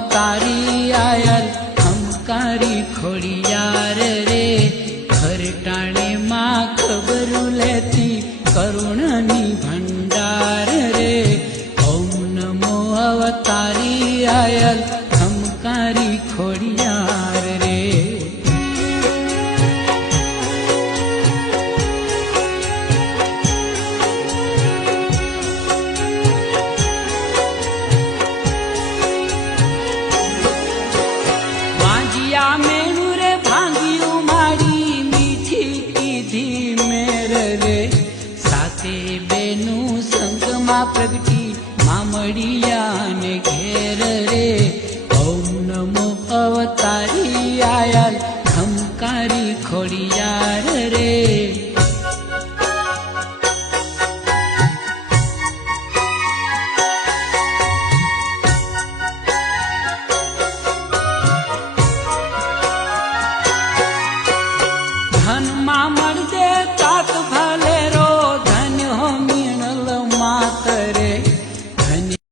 अवी आयल हम कारी खोड़ियार अकारी खोडियारे हरी मा बु लेति करुणानि भंडार रे। ओम नमो अवतारी आयल हम कारी खोड़ियार સાથે બેનું સંગમાં પ્રગટી મામડિયા ને ઘેર રે ઓમ નમો અવતારી આયાલ ખમકારી ખોડિયાર રે ધનમાં करे